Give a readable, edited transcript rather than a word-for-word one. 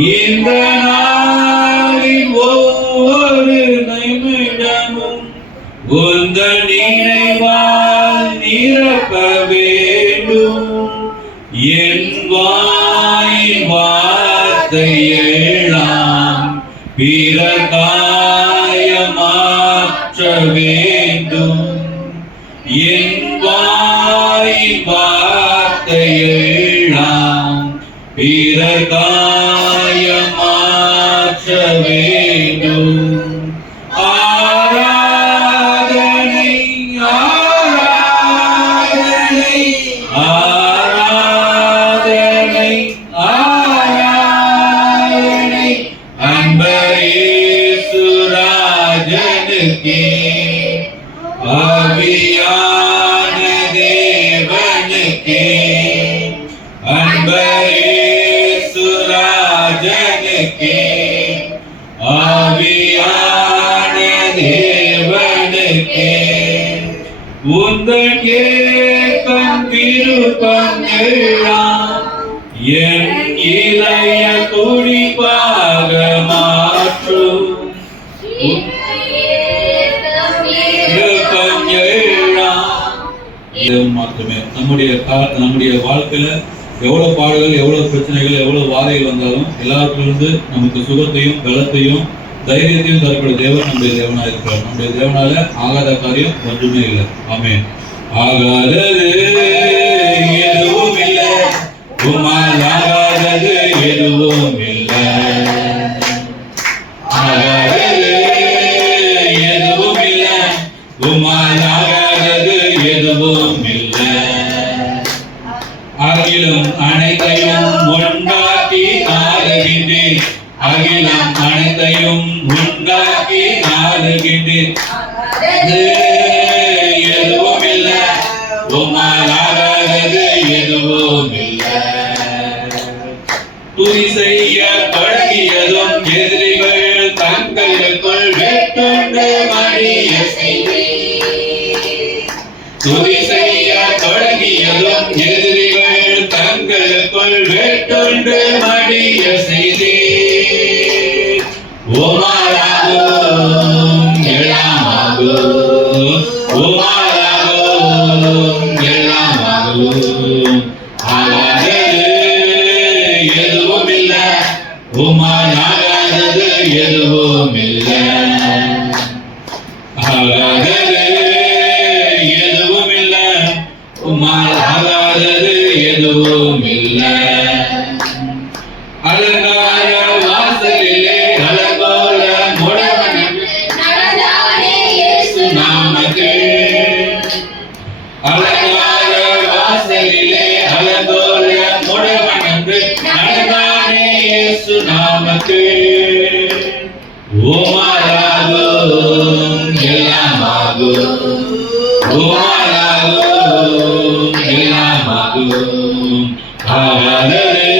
இந்த நாளின் ஒவ்வொரு நிமிடமும் உந்தன் நினைவால் நிரப்ப வேண்டும். என் வாயின் வார்த்தை எல்லாம் பிறர் காயமாற்ற வேண்டும். என் வாயின் வார்த்தை எல்லாம் பிறர் காயமாற்ற வேண்டும். ஆராதனை ஆராதனை ஆராதனை ஆராதனை அன்பர் இயேசு ராஜனுக்கே, ஆவியான தேவனுக்கே. அன்பர் இயேசு ராஜனுக்கே, ஆவியான தேவனுக்கே. உந்தன் ஏக்கம் விருப்பம் எல்லாம் என் இதய துடிப்பாக மாற்றும். விருப்பம் எல்லாம் மாற்றுமே. நம்முடைய வாழ்க்கையில எவ்வளவு பாடுகள், எவ்வளவு பிரச்சனைகள், எவ்வளவு வாதைகள் வந்தாலும் எல்லாத்திலிருந்து நமக்கு சுகத்தையும் பலத்தையும் தைரியத்தையும் தரக்கூடிய தேவன் நம்முடைய தேவனாக இருக்கிறார். நம்முடைய தேவனால ஆகாத காரியம் ஒன்றுமே இல்லை. ஆமென். ஆகாதது எதுவும் இல்லை, உம்மால் ஆகாதது எதுவும் இல்லை. ஆகாதது எதுவும் இல்லை, உம்மால் ஆகாதது எதுவும் இல்லை. அகிலம் அனைத்தையும் உண்டாக்கி ஆளுகின்றேன், அகிலம் அனைத்தையும் உண்டாக்கி ஆளுகின்றேன். எதுவும் இல்லை, உம்மால் ஆகாதது எதுவும் இல்லை. துதி செய்ய தொடங்கியதும் எதிரிகள் தங்களுக்குள் வெட்டுண்டு மடிய துதி செய்ய தொடங்கியதும் எதிரிகள் தங்களுக்குள் வெட்டுண்டு மடிய செய்தி. உமாராகும் எல்லாமாகும், உமாராகும் எல்லாமாகும். ஆகாதது எதுவும் இல்லை, உமால் ஆகாதது எதுவும் இல்லை. ஆகாதது எதுவும் இல்லை, உம்மால் ஆகாதது எதுவும் இல்லை. அலங்கார வாசலிலே அலங்கோல முடவன் நடந்தானே இயேசு நாமத்தில். அலங்கார வாசலிலே அலங்கோல முடவன் நடந்தானே இயேசு நாமத்தில். உமாராகும் எல்லாமாகும், உமாராகும் எல்லாமாகும். ஆகாதது